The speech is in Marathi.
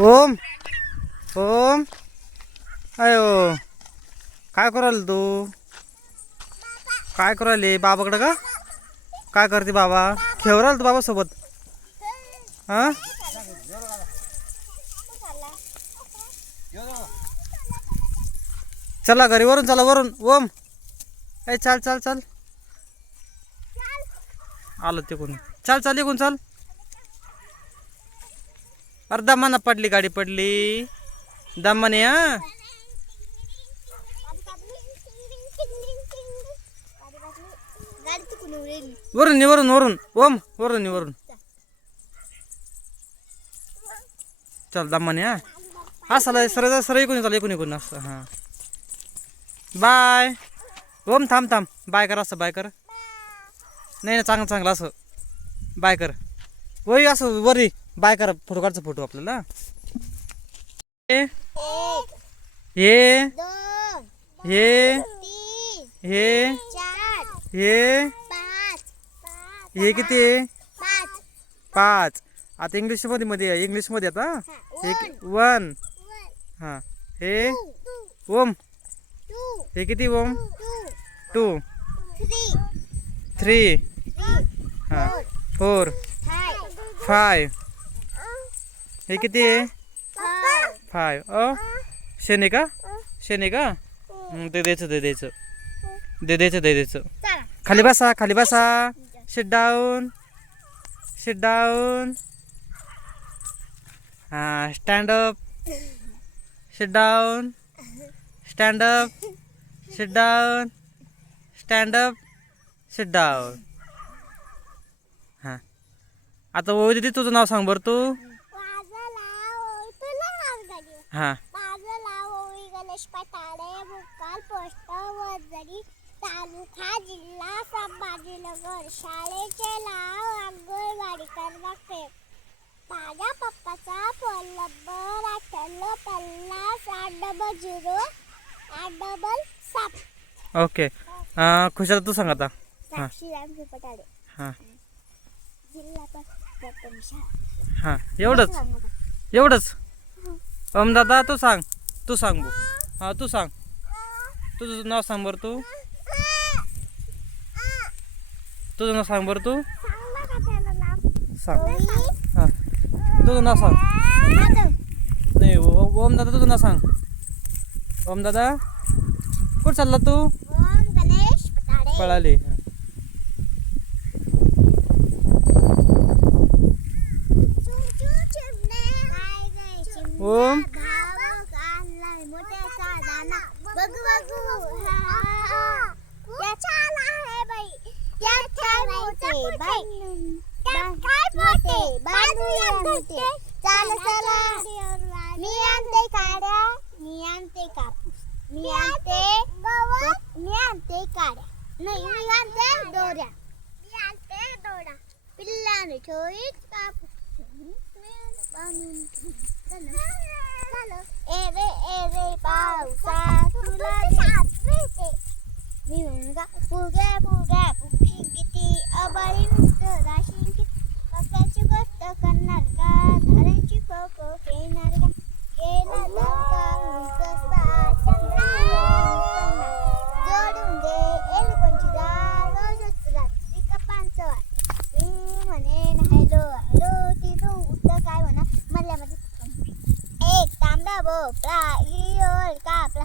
ओम ओम अयो काय कराल तू? काय करायले बाबाकडे का? काय करते बाबा? खेळ राहिला तू बाबा सोबत? हा चला घरी वरून चला वरून. ओम ए चाल चाल चाल आलो तिकून. चाल चाल इकून चाल. अरे दमाना पडली गाडी पडली दमाने. हा वरून वरून वरून ओम वरून वरून चल दमाने. हा असं सरळ सरळ इकून चाल इकून इकून असं. हां बाय. ओम थांब थांब बाय कर असं बाय कर. नाही ना चांगलं चांगलं असं बाय कर. वही असं वरी बाय करा. फोटो काढचा फोटो आपल्याला. हे हे हे हे हे किती आहे? 5. आता इंग्लिश मध्ये इंग्लिश मध्ये आता एक 1. हां हे ओम हे किती ओम? 2 3 हां 4 5 हे किती आहे? 5. शेने का शेने का? ते द्यायचं दे द्यायचं दे द्यायचं दे द्यायचं. खाली बसा खाली बसा. Sit down sit down. हां stand up sit down stand up sit down stand up sit down. हां आता ओ दीदी तुझं नाव सांग बरं तू. हां गणेश पटाडे भोकाल पोस्ट वजरी तालुका जिल्हा संभाजीनगर. शाळेचे नाव अंगणवाडी क्रमांक. माझ्या पप्पाचा फोन नंबर 9850 800 ओके. खुशाल तू सांग आता. हां साक्षीराम पटाडे. हां जिल्हा प्रथम शाळा. हां एवढंच एवढंच. ओम दादा तू सांग तू सांग बो. हां तू सांग तुझं नाव सांग बरं तू. तुझं नाव सांग बरं तू. सांग. हां तुझं नाव सांग. नाही ओम दादा तुझं नाव सांग. ओम दादा कुठं चालला तू? गणेश पटाडे. पळाले. ओम मी आणते काड्या मी आणते कापूस मी आणते गवत मी आणते काड्या नाही मी आणते दोऱ्या मी आणते दोरा पिल्लाने ठेवीत कापूस एवे एवे पावसा तुला मी म्हणगा फुग्या फुग्या फुगशीन किती अबाळी राशीन किती पक्याची गोष्ट करणार का धारांची खोखो खेळणार का गेला दंका जोडून दे एलकोंची दार रोजच रात्री कपांचं वाट मी म्हणेन हॅलो हॅलो तिथून उत्तर काय म्हणा मधल्यामध्ये एक तांबडा भोपळा इयोल कापला